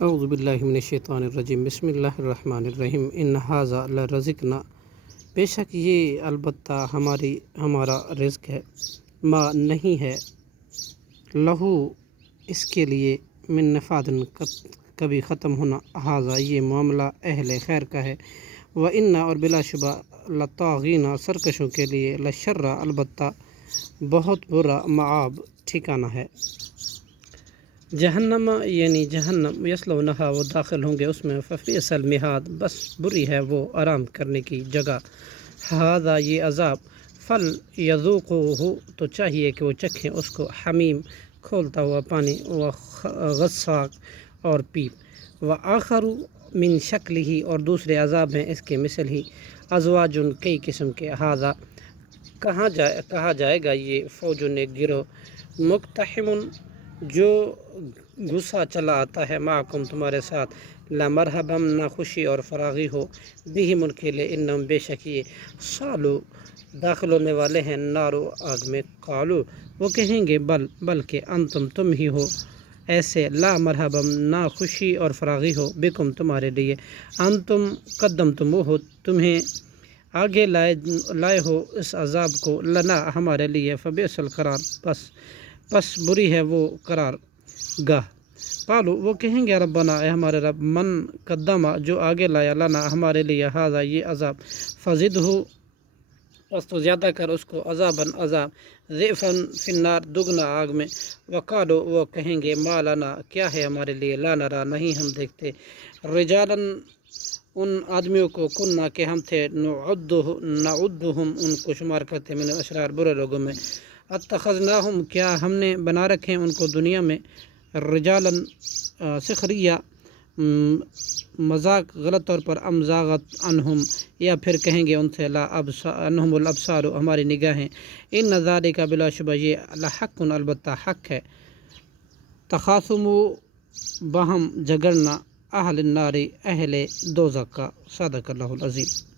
اعوذ باللہ من الشیطان الرجیم بسم اللہ الرحمن الرحیم ان ھذا لرزقنا، بے شک یہ البتہ ہمارا رزق ہے، ما نہیں ہے لہو اس کے لیے من نفاد کبھی ختم ہونا، ھذا یہ معاملہ اہل خیر کا ہے، وَإِنَّ اور بلا شبہ لطاغین سرکشوں کے لیے لشر البتہ بہت برا مآب ٹھکانہ ہے۔ جہنم یعنی جہنم، یصلونہا وہ داخل ہوں گے اس میں، فبئس المہاد بس بری ہے وہ آرام کرنے کی جگہ، ھذا یہ عذاب، فلیذوقوہ تو چاہیے کہ وہ چکھیں اس کو، حمیم کھولتا ہوا پانی، وغساق اور پیپ، وآخر من شکلہ اور دوسرے عذاب ہیں اس کے مثل ہی، ازواج کئی قسم کے، ھذا کہا جائے گا یہ فوجن ایک گروہ، مقتحم جو غصہ چلا آتا ہے، معکم تمہارے ساتھ، لامرحبا نہ خوشی اور فراغی ہو، بہم ان کے لیے، انہم بے شک یہ، صالو داخل ہونے والے ہیں، نارو آگ میں، قالو وہ کہیں گے، بلکہ انتم تم ہی ہو ایسے، لا مرحبا نہ خوشی اور فراغی ہو، بکم تمہارے لیے، انتم قدمتموہ ہو تمہیں آگے لائے ہو اس عذاب کو، لنا ہمارے لیے، فبئس القرار پس بری ہے وہ قرار گاہ، قالو وہ کہیں گے، ربنا اے ہمارے رب، من قدما جو آگے لایا، لنا ہمارے لیے، ھذا یہ عذاب، فزدہ پس تو زیادہ کر اس کو، عذاباً عذاب، ضعفاً فی النار دگنا آگ میں، وقالو وہ کہیں گے، ما لنا کیا ہے ہمارے لیے، لا نرا نہیں ہم دیکھتے، رجالاً ان آدمیوں کو، کننا کہ ہم تھے، نعدہم ان کو شمار کرتے، من الاشرار برے لوگوں میں، اتخذناہم کیا ہم نے بنا رکھے ان کو دنیا میں، رجالاً سخریہ مذاق غلط طور پر، ام زاغت عنہم یا پھر کہیں گے ان سے، لا انہم الابصار ہماری نگاہیں، ان ذالک بلا شبہ یہ، لحق البتہ حق ہے، تخاصم باہم جھگڑنا، اہل النار اہل دوزخ کا، صدق اللہ العظیم۔